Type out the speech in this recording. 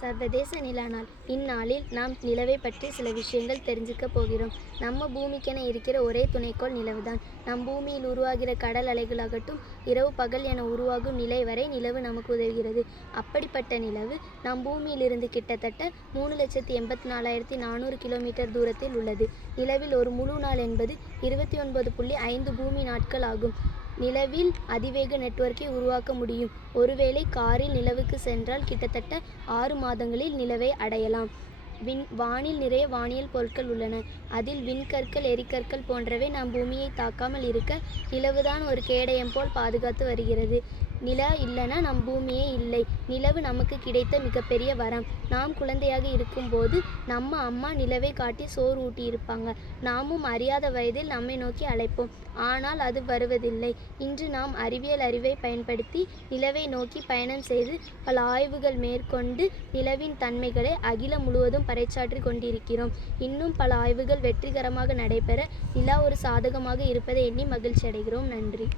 சர்வதேச நிலா நாள். இந்நாளில் நாம் நிலவை பற்றி சில விஷயங்கள் தெரிஞ்சுக்க போகிறோம். நம்ம பூமிக்கென இருக்கிற ஒரே துணைக்கோள் நிலவுதான். நம் பூமியில் உருவாகிற கடல் அலைகளாகட்டும், இரவு பகல் என உருவாகும் நிலை வரை நிலவு நமக்கு உதவுகிறது. அப்படிப்பட்ட நிலவு நம் பூமியிலிருந்து கிட்டத்தட்ட 3,84,400 கிலோமீட்டர் தூரத்தில் உள்ளது. நிலவில் ஒரு முழு நாள் என்பது 29.5 பூமி நாட்கள் ஆகும். நிலவில் அதிவேக நெட்வொர்க்கை உருவாக்க முடியும். ஒருவேளை காரில் நிலவுக்கு சென்றால் கிட்டத்தட்ட 6 மாதங்களில் நிலவை அடையலாம். வானில் நிறைய வானியல் பொருட்கள் உள்ளன. அதில் விண்கற்கள், எரிகற்கள் போன்றவை நம் பூமியை தாக்காமல் இருக்க நிலவுதான் ஒரு கேடயம் போல் பாதுகாத்து வருகிறது. நிலா இல்லைன்னா நம் பூமியே இல்லை. நிலவு நமக்கு கிடைத்த மிகப்பெரிய வரம். நாம் குழந்தையாக இருக்கும்போது நம்ம அம்மா நிலவை காட்டி சோறு ஊட்டியிருப்பாங்க. நாமும் அறியாத வயதில் நம்மை நோக்கி அழைப்போம். ஆனால் அது வருவதில்லை. இன்று நாம் அறிவியல் அறிவை பயன்படுத்தி நிலவை நோக்கி பயணம் செய்து பல ஆய்வுகள் மேற்கொண்டு நிலவின் தன்மைகளை அகிலம் முழுவதும் பறைசாற்றி கொண்டிருக்கிறோம். இன்னும் பல ஆய்வுகள் வெற்றிகரமாக நடைபெற நிலா ஒரு சாதகமாக இருப்பதை எண்ணி மகிழ்ச்சி அடைகிறோம். நன்றி.